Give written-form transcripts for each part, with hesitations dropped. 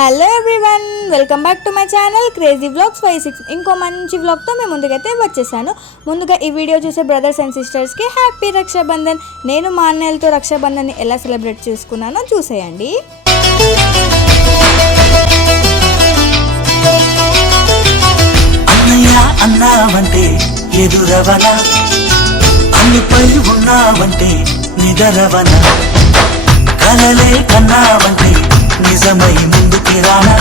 Hello everyone, welcome back to my channel crazy vlogs 56. ఇంకో మంచి వ్లాగ్తో మేము ముందుకైతే వచ్చేసాను. ముందుగా ఈ వీడియో చూసే బ్రదర్స్ అండ్ సిస్టర్స్కి హ్యాపీ రక్షాబంధన్. నేను మా అన్నయ్యలతో రక్షాబంధన్ని ఎలా సెలబ్రేట్ చేసుకున్నానో చూసేయండి. అన్నయ్య అన్నావంటే ఎదురవన, అన్నిపై ఉన్నావంటే నిదరవన, కలలే కన్నావంటే నిజమై ముందుకి రానా,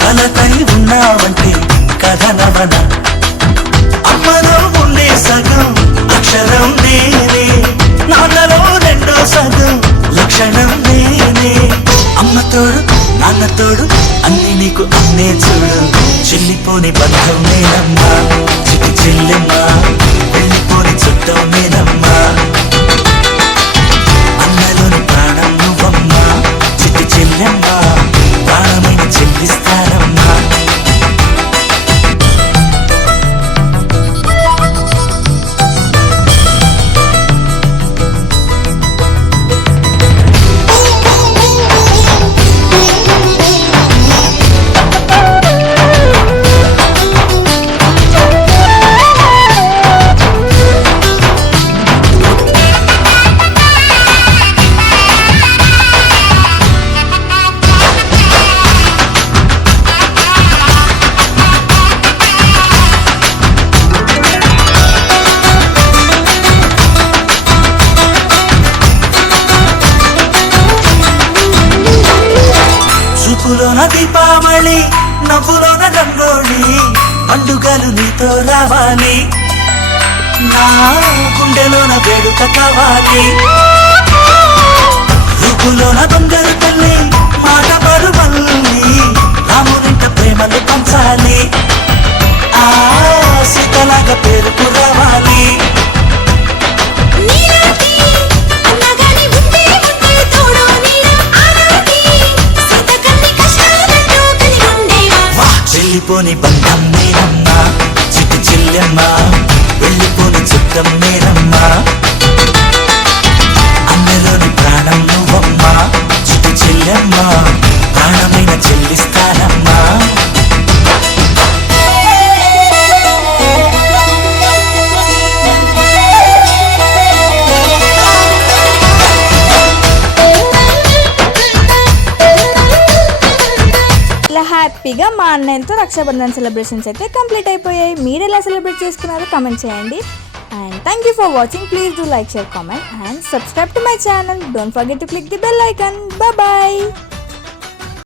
కలకై ఉన్నావంటే కథనవన. అమ్మలో ఉండే సగం అక్షరం నేనే, నాన్నలో రెండో సగం లక్షణం నేనే. అమ్మతోడు నాన్నతోడు అన్ని నీకు అన్నే చూడు, చెల్లిపోని బంధం నేనమ్మా, చిటి చెల్లెమ్మా, వెళ్ళిపోని చుట్టం నేనమ్మా. అన్నలోని ప్రాణం నువ్వమ్మా, చిటి చెల్లెమ్మా, ప్రాణమైన చెల్లిస్తానమ్మా. చూపులోన దీపావళి, నవ్వులోన రంగోళి, పండుగలు నీతో రావాలి, నా గుండెలోన వేడుక కావాలి. రూపులోన దొంగలు తల్లి, మాట పరువల్లి, రామునింట ప్రేమలు పంచాలి, ఆ సీతలాగా పేరుకు రావాలి. వెళ్ళిపోని బంధం నేనమ్మా, చిట్టి చెల్లెమ్మా, వెళ్ళిపోని చుట్టం నేనమ్మా. అన్నలోని ప్రాణం నువ్వమ్మా, చిట్టి చెల్లెమ్మా, ప్రాణమైన చెల్లిస్తానమ్మా. ఇలా హ్యాపీగా మా అన్నయ్యలతో రక్షాబంధన్ సెలబ్రేషన్స్ అయితే కంప్లీట్ అయిపోయాయి. మీరు ఎలా సెలబ్రేట్ చేసుకున్నారో కామెంట్ చేయండి. And thank you for watching. Please do like, share, comment and subscribe to my channel. Don't forget to click the bell icon. Bye bye.